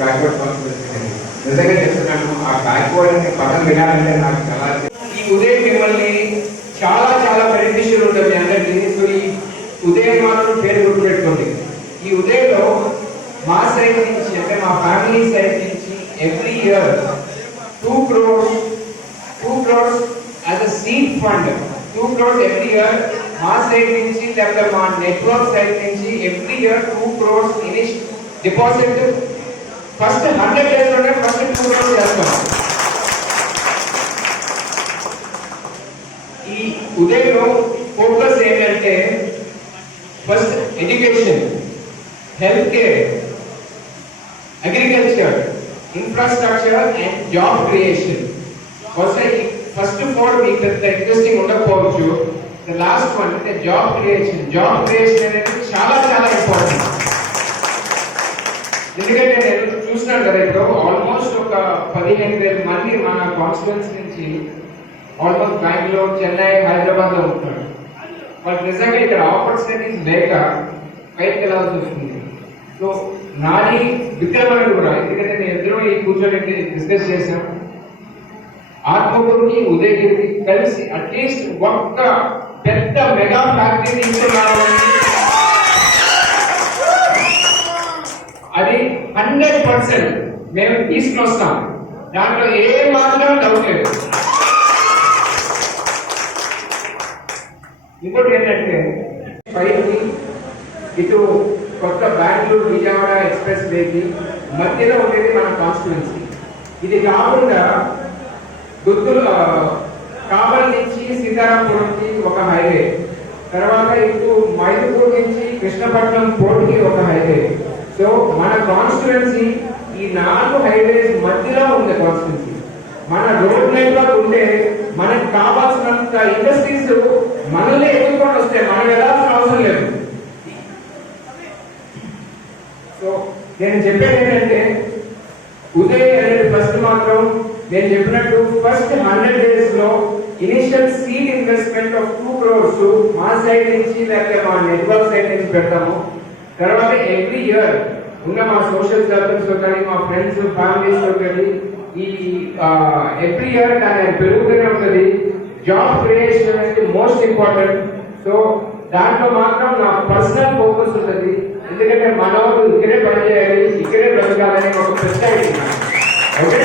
Backward constituency నిజంగా చెప్తున్నాను ఆ బ్యాక్వర్డ్ అనే పదం వినాలంటే నాకు చాలా ఈ ఉదయం మిమ్మల్ని చాలా చాలా బెనిఫిషియల్ ఉంటుంది అందరికీ. సో ఈ ఉదయం మాత్రం పేరు గుర్తుపెట్టుకోండి. ఈ ఉదయంలో మా సైడ్ నుంచి అంటే మా ఫ్యామిలీ సైడ్ నుంచి every year two crores two crores as a seed fund two crores every year మా సైడ్ నుంచి లేకపోతే మా నెట్వర్క్ సైడ్ నుంచి ఎవ్రీ ఇయర్ టూ క్రోర్స్ ఇనిష్ డిపాజిట్ ఫస్ట్ హండ్రెడ్ డేస్లోనే ఫస్ట్ టూ క్రోర్స్ చేస్తాం ఈ ఉదయంలో ఫోకస్ ఏంటంటే first education health care agriculture infrastructure and job creation first four మీకు పెద్ద ఇంట్రెస్టింగ్ ఉండకపోవచ్చు లాస్ట్ వన్ అంటే జాబ్ క్రియేషన్ జాబ్ క్రియేషన్ అనేది చాలా చాలా ఇంపార్టెంట్ ఎందుకంటే నేను చూసినాను కదా ఇప్పుడు ఆల్మోస్ట్ ఒక పదిహేను వేల మంది మన కాన్స్టిట్యున్స్ నుంచి ఆల్మోస్ట్ బెంగళూరు చెన్నై హైదరాబాద్లో ఉంటున్నారు వాళ్ళకి నిజంగా ఇక్కడ ఆపర్చునిటీస్ లేక బయటకు వెళ్ళాల్సి వస్తుంది సో నాది విక్రమణి కూడా ఎందుకంటే నేను ఇద్దరు ఈ కూర్చొని డిస్కస్ చేశాం. ఆత్మకూరుకి ఉదయగిరికి కలిసి అట్లీస్ట్ ఒక్క పెద్ద మెగా ఫ్యాక్టరీ తీసుకున్నామని హండ్రెడ్ పర్సెంట్ మేము తీసుకుని వస్తాం దాంట్లో ఏ మాత్రం డౌట్ లేదు. ఇంకోటి ఏంటంటే పైకి ఇటు కొత్త బెంగళూరు విజయవాడ ఎక్స్ప్రెస్ వేకి మధ్యలో ఉండేది మన కాన్స్టిట్యున్సీ ఇది కాకుండా గుత్తులు ఆ, కావల్ నుంచి సీతారాంపురంకి ఒక హైవే తర్వాత ఇటు మైదుపూర్ నుంచి కృష్ణపట్నం పోర్టుకి ఒక హైవే సో మన కాన్స్టిట్యున్సీ ఈ నాలుగు హైవేస్ మధ్యలో ఉంది కాన్స్టిట్యున్సీ మన రోడ్ నెట్వర్క్ ఉంటే మనకు కావాల్సినంత ఇండస్ట్రీస్ మనల్ని ఎదుర్కొని వస్తే మనం వెళ్ళాల్సిన అవసరం లేదు. సో నేను చెప్పేది ఏంటంటే ఉదయ్ అనేది ఫస్ట్ మాత్రం నేను చెప్పినట్టు ఫస్ట్ హండ్రెడ్ డేస్లో initial seed investment of two crores మా సైడ్ నుంచి లేకపోతే మా నెట్వర్క్ సైడ్ నుంచి పెడతాము. తర్వాత ఎవ్రీ ఇయర్ ఉన్న మా సోషల్ సర్కిల్స్లో కానీ మా ఫ్రెండ్స్ ఫ్యామిలీస్లో కానీ ఈ ఎవ్రీ ఇయర్ దాని పెరుగుతూనే ఉంటుంది జాబ్ క్రియేషన్ అనేది మోస్ట్ ఇంపార్టెంట్ సో దాంట్లో మాత్రం నా పర్సనల్ ఫోకస్ ఉంటుంది. ఎందుకంటే మనవాళ్ళు ఇక్కడే పనిచేయాలి ఇక్కడే బ్రతకాలని ఒక ప్రశ్న ఓకే